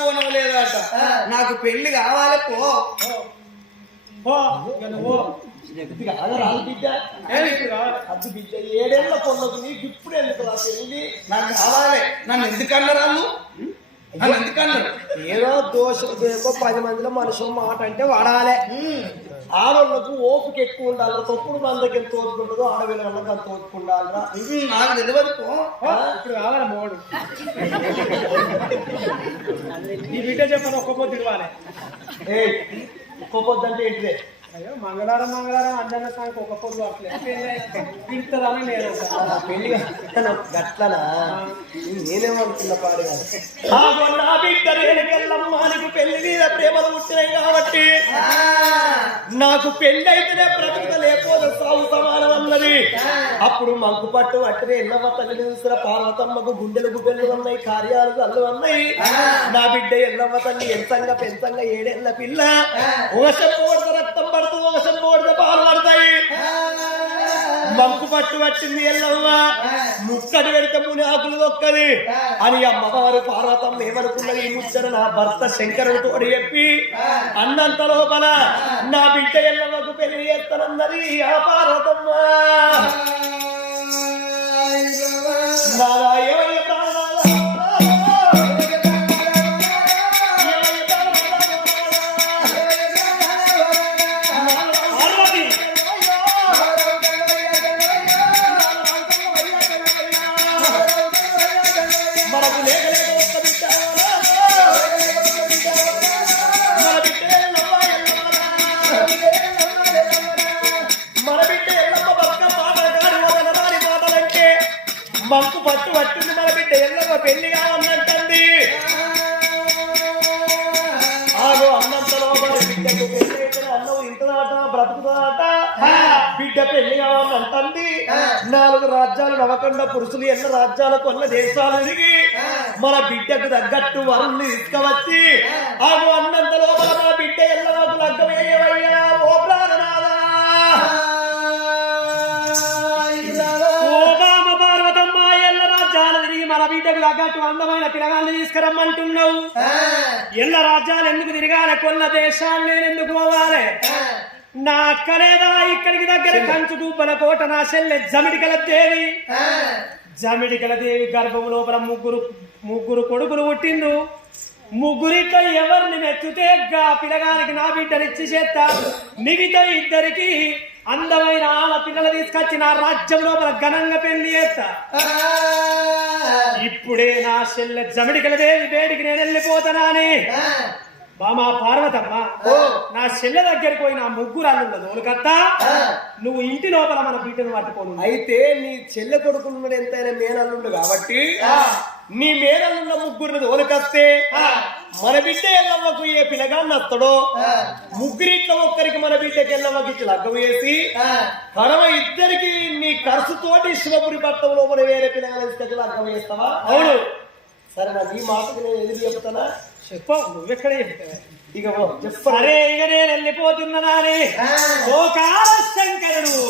బొట్టు లేదాట నాకు పెళ్ళి కావాలి పో. ఏడేళ్ళ పొన్నకు నీకు ఇప్పుడు ఎందుకు నాకు కావాలి. నన్ను ఎందుకన్నారు ఏదో దోషం దేకో పది మందిలో మనుషులు మాట అంటే వాడాలి. ఆడవాళ్ళకు ఓపిక ఎక్కువ ఉండాలి. తప్పుడు మందకి ఎంత ఓపుకుంటుందో ఆడవేళ్ళ వాళ్ళకి అంత ఉమ్, నాకు తెలియదు ఇప్పుడు కావాలా మోడు? నీ బిడ్డ చెప్పను ఒక్క పొద్దు ఇవ్వాలి. ఏ ఒక్కొద్దంటే ఏంటిదే? అయ్యో మంగళవారం మంగళవారం అందన్న సాంగ్ ఒక పొద్దు అట్లే. పిలుస్తుందని నేను పెళ్ళి గట్లనా? నేనేమనుకున్న పాడు నా బిడ్డ పెళ్ళి మీద ప్రేమలు పుట్టినాయి కాబట్టి. నాకు పెళ్ళి అయితేనే బ్రతుకుత లేకపోతే సాగు సమానం అన్నది. అప్పుడు మంకు పట్టు అట్టిన ఎల్లమ్మ తల్లి చూసిన పార్వతమ్మకు గుండెలు గుడ్డలు ఉన్నాయి కార్యాలు అల్లు ఉన్నాయి నా బిడ్డ ఎల్లమ్మ తల్లి ఎంతంగా పెంచంగా ఏడేళ్ళ పిల్ల. ఒక కొడితే రక్తం పడుతుంది ఒక కొడితే పాలు పడతాయి. మంకు పట్టు పట్టింది ఎల్లమ్మ ముక్కడి పెడితే ముని ఆకులు దొక్కది అని అమ్మవారు పార్వతమ్మ ఏమనుకున్నది ఈ ముచ్చట నా భర్త శంకరుడితో చెప్పి అన్నంత లోపల నా బిడ్డ ఎల్లమ్మకు పెళ్ళి చేస్తానన్నది ఆ పార్వతమ్మ. నాదా పట్టు పట్టింది మన బిడ్డ. ఎల్లమ్మ పెళ్ళి కావన్నట్టండి ఆగో అన్నంతలో మరి బిడ్డకు పెళ్ళి అయితే అన్నం ఇంటదాట బ్రతుకుతాట బిడ్డ పెళ్ళి కావాలంటుంది. నాలుగు రాజ్యాలు నవకండ పురుషులు ఎన్న రాజ్యాల కొన్న దేశాలు తిరిగి మన బిడ్డకు తగ్గట్టు వరుణ్ణి తీసుకువచ్చి ఆగో అన్నంతలో మన బిడ్డ ఎల్లవకు లగ్గమేయవయ్యా తగ్గట్టు అందమైన పిల్లగాళ్ళు తీసుకురమ్మంటున్నావు. ఎల్ల రాజ్యాలు ఎందుకు తిరగాలి? కొన్న దేశాలు నేను ఎందుకు పోవాలి? నా అక్కలేదా? ఇక్కడికి దగ్గర కంచు గుబ్బల కోట నా చెల్లె జమిడికల దేవి. జమిడికల దేవి గర్భం లోపల ముగ్గురు ముగ్గురు కొడుకులు పుట్టిండు ముగ్గురిట్లో ఎవరిని మెచ్చితే గా పిల్లగానికి నా బిడ్డనిచ్చి చేస్తా? మిగతా ఇద్దరికి అందమైన ఆల పిల్లలు తీసుకొచ్చి నా రాజ్యం లోపల ఘనంగా పెళ్ళి చేస్తా. ఇప్పుడే నా చెల్లె జమిడికల దేవి వేడికి నేను వెళ్ళిపోతానని బామా పార్వతమ్మ నా చెల్లె దగ్గరికి పోయి నా ముగ్గురు అల్లుండదు నువ్వు ఇంటి లోపల మన బిడ్డను పట్టుకోను. అయితే నీ చెల్లె కొడుకున్నాడు ఎంతైనా మేనల్లుండు కాబట్టి నీ మేనల్లున్న ముగ్గురిని తోలుకొస్తే మన బిడ్డ ఎల్లమ్మకు ఏ పిల్లగాన్ని వస్తాడో ముగ్గురిట్లో ఒక్కరికి మన బిడ్డకి ఎల్లమ్మకి ఇచ్చి లగ్గం వేసి కడమ ఇద్దరికి నీ ఖర్చుతోటి శివపురి పట్టం లోపల వేరే పిల్లగాని తీసుకొచ్చి లగ్గం వేస్తావా? అవును. సరే నా ఈ మాటకు నేను ఎదురు చెప్తానా? చెప్పు నువ్వెక్కడ చెప్తావే? ఇక సరే ఇక నేను శంకరుడు.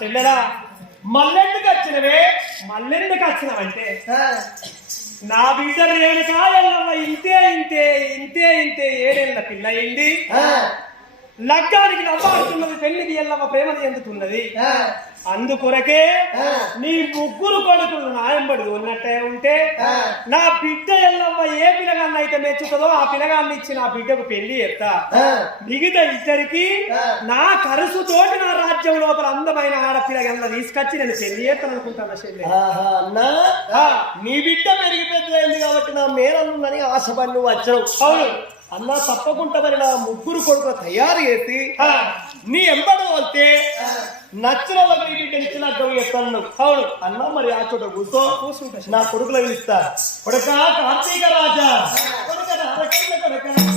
చెల్లెలా మల్లెందుకు వచ్చినవే? మల్లెందుకు వచ్చినవంటే? నా బిడ్డ రేణుక ఎల్లమ్మ ఇంతే ఇంతే ఇంతే ఇంతే ఏడేళ్ళ పిల్ల అయింది లగ్గానికి నవ్వాడుతున్నది పెళ్ళికి ఎల్లమ్మ ప్రేమను ఎందుతున్నది అందుకొరకే నీ ముగ్గురు కొడుకులు నాయంబడి ఉన్నట్టే ఉంటే నా బిడ్డ ఎల్లమ్మ ఏ పిల్లగాన్ని అయితే మెచ్చుతుందో ఆ పిల్లగాన్ని ఇచ్చి నా బిడ్డకు పెళ్ళి ఎత్తా మిగతా ఇద్దరికి నా కరుసుతోటి నా రాజ్యం లోపల అందమైన ఆడపిల్లగల్ల తీసుకొచ్చి నేను పెళ్ళి చేస్తాను అనుకుంటాను చెల్లి. నీ బిడ్డ పెరిగి పెద్దలైంది కాబట్టి నా మేనలుందని ఆశపడి నువ్వు వచ్చావు. అవును. అన్నా తప్పకుండా మరి నా ముగ్గురు కొడుకు తయారు చేసి నీ ఎంబడి వెళ్తే నచ్చిన వాళ్ళకి ఇచ్చిన అడ్డం చేస్తాను. అవును. అన్నా మరి ఆ చోట కూర్చో. నా కొడుకులు పిలుస్తా కొడుక కార్తీక రాజా. కొడుక.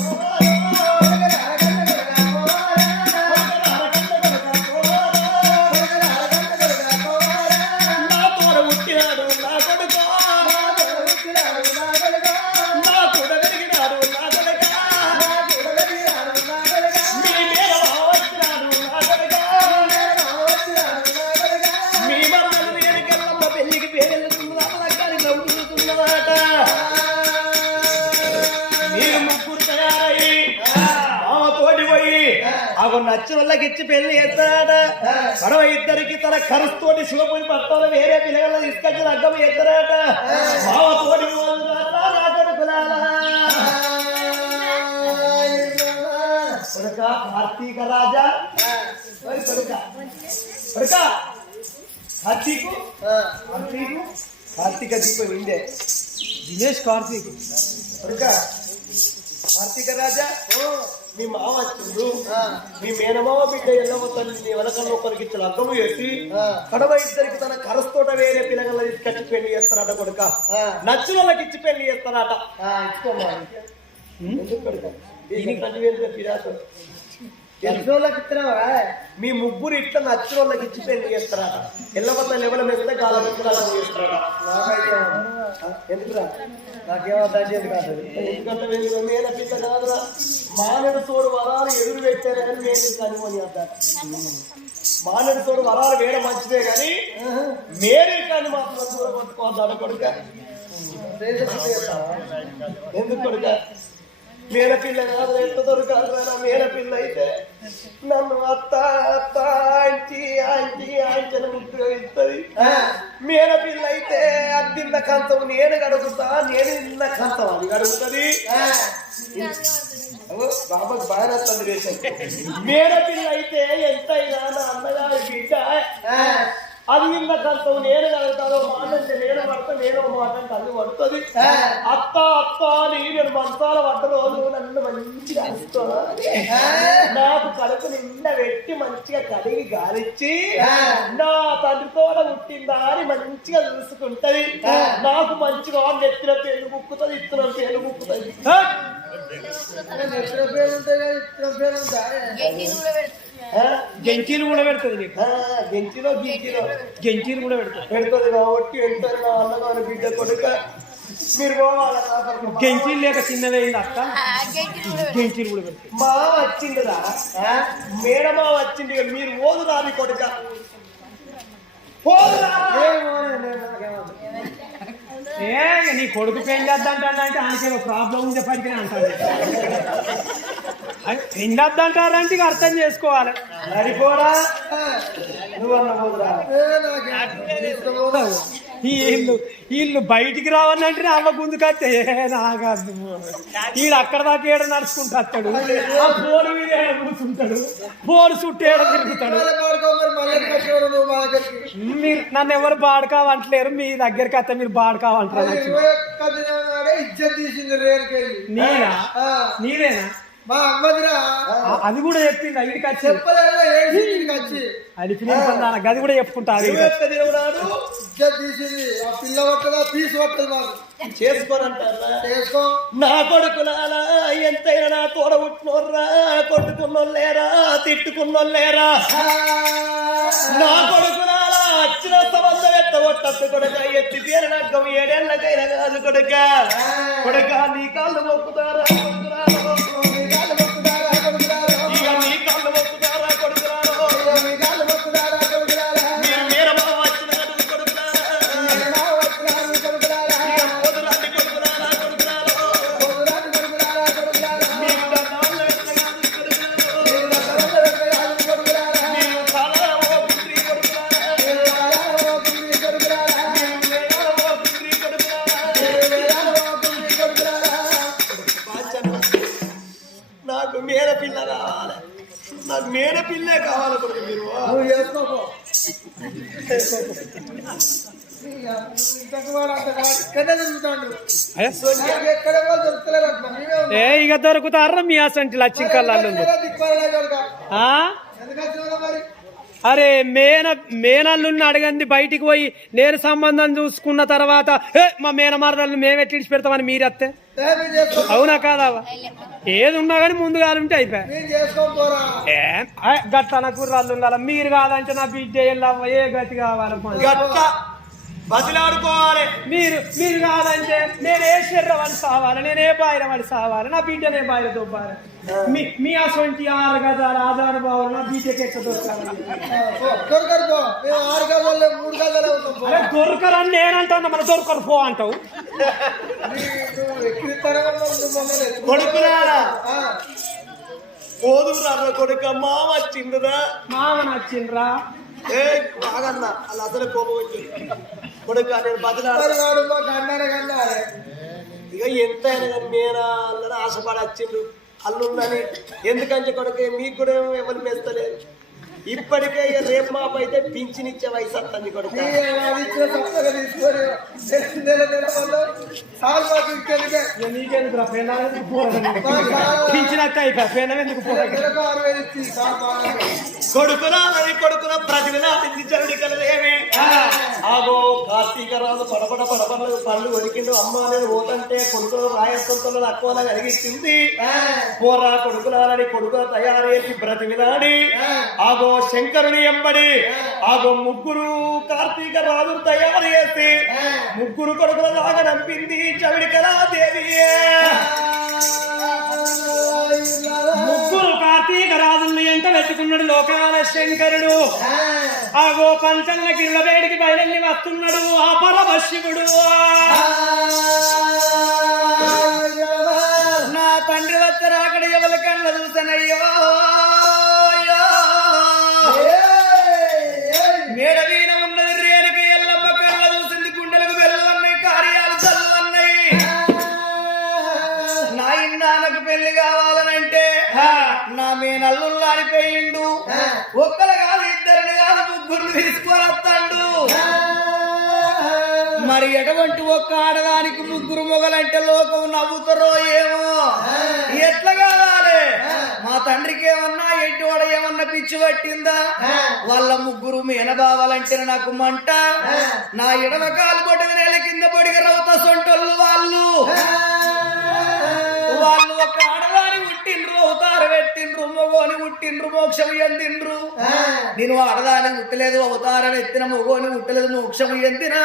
తోటి పోయి అవి నచ్చిన వాళ్ళకి ఇచ్చి పెళ్ళి చేస్తాడ పడవ ఇద్దరికి తన ఖర్చుతోటి శివపురి పట్టాలు వేరే పిల్లల తీసుకొచ్చి లగ్గం చేస్తారట. మామ తోటి కార్తీక రాజా. కార్తీకు కార్తీకు కార్తీక దీపం ఇండే దినేష్ కార్తీక్. కార్తీక రాజా? మీ మామ వచ్చిండు. మీ మేనమామ బిడ్డ ఎల్లమ్మ తల్లి నీ వెనకల్లో ఒకరికి ఇచ్చిన అర్థము చేసి కడవ ఇద్దరికి తన కరస్తోట వేరే పిల్లగల తీసుకొచ్చి పెళ్ళి చేస్తారట కొడుక. నచ్చిన వాళ్ళకి ఇచ్చి పెళ్ళి చేస్తారట. ఎందుకు వేలుగా ఫిర్యాదు. మీ ముగ్గురు ఇట్లా నచ్చిన వాళ్ళకి ఇచ్చి పెళ్ళి చేస్తారట. ఎల్లమ్మ తల్లి ఎవరు మెస్తే కాలం చేస్తారట ఎందుకురా? ఎందుకంటే వీళ్ళు మేన పిల్ల కాదురా. మానడు తోడు వరాలు ఎదురు పెట్టారు కానీ నేను కనుమని అద్దారు మానడు తోడు వరాలు వేడ మంచిదే కానీ మేరే కానీ మాత్రం దూరం పట్టుకోవద్దాడు కొడుక ఎందుకు కొడుక మేన పిల్ల కాదు ఎంత దొరకాలి నా మేన పిల్ల అయితే. నన్ను అత్త అత్త ఆంటీ ఆంటీ ఆంటీ అని ముద్దుగా ఇస్తుంది మేన పిల్ల అయితే అద్దిన్న కంచం నేను గడుగుతా నేను ఇన్న కంచం అది గడుగుతుంది బాబాకి బాగా నచ్చింది దేశం మేన పిల్ల అయితే ఎంతైనా నా అన్నగారి బిడ్డ. అది ఇన్న కంచం నేను గడుగుతాను మాట అంటే నేను పడతా నేను మాట అంటే అది పడుతుంది. అత్త అత్త అని నేను మంచాల పడ్డ రోజు నన్ను మంచిగా అరుస్తాను నాకు కడుపు నిండా పెట్టి మంచిగా కడిగి గాలిచ్చి నా తండ్రితో పుట్టిందా అని మంచిగా చూసుకుంటది. నాకు మంచిగా నెత్తిన పేరు ముక్కుతుంది ఇత్తున పేరు ముక్కుతుంది. గెంచీలు కూడా పెడుతుంది నీకు. గెంచిలో గీచిలో. గెంచీలు కూడా పెడుతుంది. పెడుతుంది కాబట్టి ఎంత నా అన్నగారు బిడ్డ కొడుక. మీరు పోవాలా. గెంచీలు లేక చిన్నదైంది అక్క. గెంచీలు కూడా పెడుతుంది మా వచ్చిందిరా. మేడమా వచ్చింది మీరు ఓదు రాని కొడుక. పోదురా. ఏ నీ కొడుకు పెళ్ళి వద్దంటాడు అంటే ఆయనకేమో ప్రాబ్లం ఉందే పనికి అంటాడు. అది పెళ్ళి వద్దంటారంటే ఇక అర్థం చేసుకోవాలి. సరిపోరా? నువ్వన్న పోదురా ఈ ఇల్లు వీళ్ళు బయటికి రావనంటే అమ్మ గుందుకత్తే నాకు వీడు అక్కడ దాకా ఏడ నడుచుకుంటూ వస్తాడు. ఆ ఫోన్ మీద కూర్చుంటాడు. ఫోన్ చుట్టూ ఏడ తిరుగుతాడు. మీరు నన్ను ఎవరు బాడుకావంటలేరు. మీ దగ్గరికి వస్తే మీరు రేరుకెళ్ళి నీరా ఆ, నీరేనా మా అమ్మదిరా. ఆ, అది కూడా చెప్పింది అడిగికి వచ్చి. చెప్పలేదు అడిపిన గది కూడా చెప్పుకుంటా అది నువ్వు యొక్క దేవుడాడు ఇజ్జత్ తీసింది. ఆ పిల్ల పట్టదా పీసు పట్టదు మాకు. చేసుకోరంటారా చేసుకో. నా కొడుకులారా ఎంతైనా నా తోడ పుట్టినోర్రా కొట్టుకున్నోళ్ళేరా తిట్టుకున్నోళ్ళేరా. నా కొడుకులారా అచ్చిన సంబంధం ఎత్తగొట్టద్దు కొడుక ఎత్తి పేరు నగ్గం ఏడేళ్ళకైనా కాదు కొడుక. కొడుక నీ కాళ్ళు మొక్కుతారా? నాకు మేరే పిల్ల కావాలి. నాకు మేరే పిల్లే కావాలి కొడుకు మీరు. ఇక దొరుకుతారా మీ అసంటి లచ్చింకల్లా అరే మేన మేనల్లున్న అడగంది బయటికి పోయి నేను సంబంధం చూసుకున్న తర్వాత మా మేనమారదల్ని మేమే ఎట్లిడిచి పెడతామని మీరు అవునా కాదా? ఏది ఉన్నా కానీ ముందుగా ఉంటే అయిపోయా. గట్ట నా కుర్రాళ్ళు ఉండాలి? మీరు కాదంటే నా బిడ్డ ఏ గతి కావాలి? గట్ట బతిలాడుకోవాలి మీరు మీరు కాదంటే నేను ఏ శర్రవాడి సావాలి నేను ఏ బాయిల వాడి సావాలి నా బిడ్డనే బాయిల దొబ్బాలి మీ మీ అసొంటి ఆరు గదాలు ఆధార బావులు నా బిడ్డకి ఎట్లా దొరకాలి. దొరకరు పో. మేము ఆరు గజాలే మూడు గజాలే ఉన్నాం పో. అరే దొరకరని నేను అంటాను మన దొరకరు పో అంటావు. కొడుకురారా పోదురా కొడుక మామ వచ్చిండురా మామ నచ్చిండ్రా ఏ బాగన్నా అలా అసలు కోపం వచ్చింది కొడుక బతిలాడు. ఇక ఎంత అయినా కానీ మీరా అల్లరి ఆశపడి వచ్చిండు అల్లుందని ఎందుకంటే కొడుకు మీకు కూడా ఏమో ఎవరు మెస్తలేదు ఇప్పటికే ఇక రేపు మాపు అయితే పింఛనిచ్చే వయసు వస్తుంది కొడుక. కొడుకునా అది ప్రతిభ చవిడి కలదేమే ఆగో కార్తీక రాజు పడపడ పడపడ పళ్ళు ఒరికిండు అమ్మ నేను పోతంటే కొడుకులు రాయసంతలో అక్కువలా కలిగించింది. పోరా కొడుకులాలని కొడుకుల తయారేసి బ్రతిమిలాడి. ఆగో శంకరుని ఎంబడి ఆగో ముగ్గురు కార్తీక రాజు తయారు చేసి ముగ్గురు కొడుకుల దాకా నంపింది చవిడికలా దేవి ముగ్గురు కార్తీక రాజుల్ని ఎంత వెతుకున్నాడు లోకాల శంకరుడు. ఆగో పంచన్న గిరుల వేడికి బయలుని వస్తున్నాడు ఆ పరమశివుడు. నా తండ్రి వచ్చి రాకడ ఎవరి కళ్ళ చూసానయ్యో ఆడిపోయిండు ఒక్కరు కాదు ఇద్దరిని కాదు ముగ్గురు తీసుకొని వస్తాడు మరి ఎటువంటి ఒక్క ఆడదానికి ముగ్గురు మొగలంటే లోకం నవ్వుతారో ఏమో? ఎట్లా కావాలి? మా తండ్రికి ఏమన్నా ఎట్టివాడ ఏమన్నా పిచ్చి పట్టిందా? వాళ్ళ ముగ్గురు మేనబావాలంటే నాకు మంట. నా ఎడమ కాలు పట్టుకు నేల కింద పొడిగ రౌత సొంటోళ్ళు వాళ్ళు. పెట్టిండ్రు మొగోని పుట్టిండ్రు మోక్షం ఎందిండ్రు నేను ఆడదాని పుట్టలేదు అవతారం ఎత్తిన మొగోని పుట్టలేదు మోక్షం ఎందిన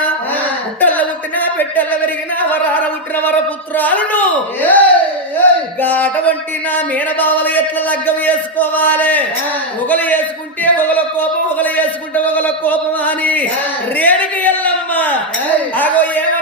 పుట్టల్ల పుట్టిన పెట్టెల్ల పెరిగిన వరార పుట్టిన వర పుత్రాలను అటువంటి నా మేనబావలు ఎట్లా లగ్గం వేసుకోవాలి? ఒకలు వేసుకుంటే ఒకల కోపం ఒకలు వేసుకుంటే ఒకల కోపం అని. రేణుకి ఎల్లమ్మ. ఆగో ఏమంటున్నది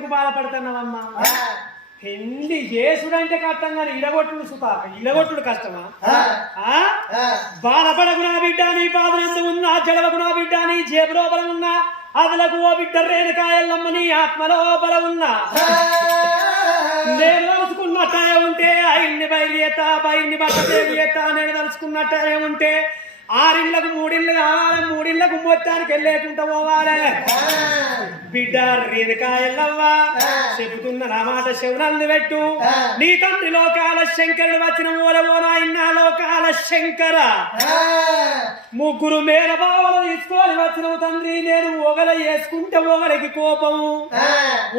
ఎందుకు బాధపడుతున్నావమ్మా? పెళ్ళి చేసుడంటే కష్టం కానీ ఇడగొట్టుడు సుతాక ఇడగొట్టుడు కష్టమా? బాధపడకు నా బిడ్డ నీ బాధనందు ఉన్నా జడవకు నా బిడ్డ నీ జేబు లోపల ఉన్నా అదలకు ఓ బిడ్డ రేణుక ఎల్లమ్మ నీ ఆత్మ లోపల ఉన్నా. నేను తలుచుకున్నట్టే ఉంటే ఆయన్ని బయలుదేత బయన్ని బట్ట నేను తలుచుకున్నట్టే ఉంటే ఆరిళ్ళకు మూడిళ్ళు కావాలి మూడిళ్ళకు మొత్తానికి వెళ్ళేకుంటా పోవాలి. బిడ్డ రేణుకాయల్లవ్వా చెబుతున్న నా మాట శివనంది పెట్టు నీ తండ్రి లోకాల శంకరుడు వచ్చిన మూలవో నాయన లోకాల శంకర. ముగ్గురు మేనబావలు తీసుకొని వచ్చిన తండ్రి నేను ఒకల వేసుకుంటే ఒకరికి కోపము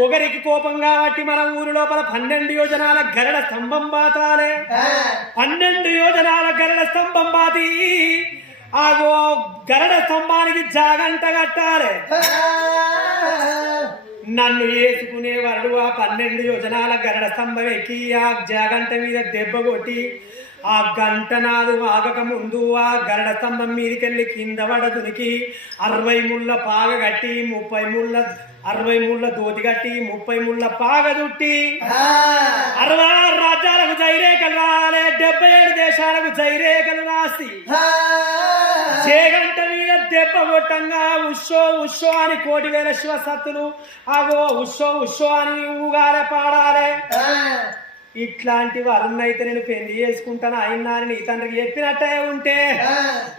ఒకరికి కోపం కాబట్టి మన ఊరి లోపల పన్నెండు యోజనాల గరడ స్తంభం బాతాలే పన్నెండు యోజనాల గరడ స్తంభం బాతి ఆగో గరడ స్తంభానికి జాగంట కట్టాలి. నన్ను వేసుకునే వరడు ఆ పన్నెండు యోజనాల గరడ స్తంభం ఎక్కి ఆ జాగంట మీద దెబ్బ కొట్టి ఆ గంట నాదు ఆగక ముందు ఆ గరడ స్తంభం మీదకెళ్ళి కింద పడదునికి అరవై ముళ్ళ పాగ కట్టి ముప్పై ముళ్ళ అరవై ముళ్ళ దోతి కట్టి ముప్పై ముళ్ళ పాగ చుట్టి అరవై ఆరు రాజ్యాలకు జైరేకలు రాలే డెబ్బై ఏడు దేశాలకు జైరేకలు రాసి. చేగంట మీద దెబ్బ కొట్టంగా ఉషో ఉషో అని కోటి వేల శివ సత్తులు అగో ఉషో ఉషో అని ఊగాలే పాడాలే. ఇట్లాంటి వరుణ్ణైతే నేను పెళ్ళి చేసుకుంటాను అయినా నీ తండ్రికి చెప్పినట్టే ఉంటే.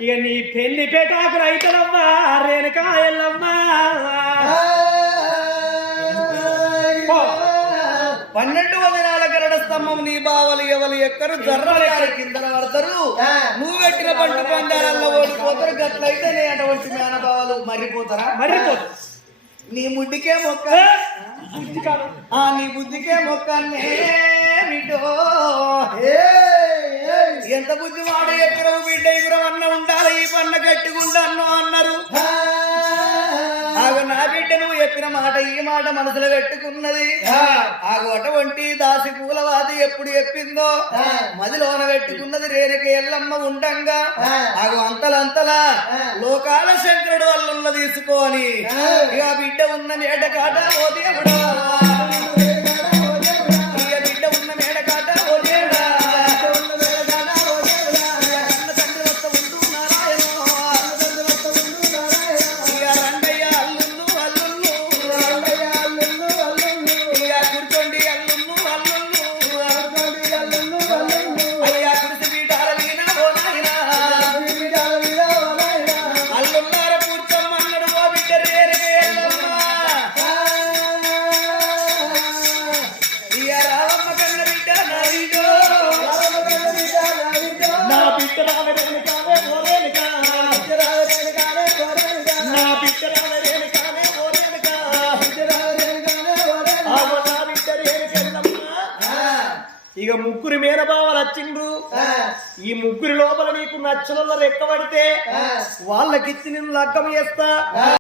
ఇక నీ పెళ్ళి పేటాకు రైతులమ్మా రేణుకాయలమ్మా పన్నెండు వందనాల గరడ స్తంభం నీ బావలు ఎవరు ఎక్కరు? జర్రాలు కింద పడతారు నువ్వు పెట్టిన పంట పందాలలో ఓడిపోతారు. గట్లయితే నే అటువంటి మేనబావలు మరిపోతారా మర్రిపోదు నీ ముడ్డికే మొక్క. ఆ నీ బుద్ధికే మొక్కనే బిడ్డో ఎంత బుద్ధి వాడ ఎక్కడవు బిడ్డ ఇగురం అన్న ఉండాలి. ఈ పన్న కట్టుకుంటాను అన్నారు. ఆగ నా బిడ్డ నువ్వు చెప్పిన మాట ఈ మాట మనసులో పెట్టుకున్నది. అటువంటి దాసి పూలవాది ఎప్పుడు చెప్పిందో మదిలోన పెట్టుకున్నది రేణుక ఎల్లమ్మ ఉండంగా. ఆగ అంతలంతలా లోకాల శంకరుడు వల్ల తీసుకొని ఇక బిడ్డ ఉన్న మేడ కాట ఓ ముగ్గురు మేనబావలు వచ్చిండ్రు ఈ ముగ్గురి లోపల నీకు నచ్చిన రెక్కబడితే వాళ్ళకిచ్చి నేను లగ్గం చేస్తా.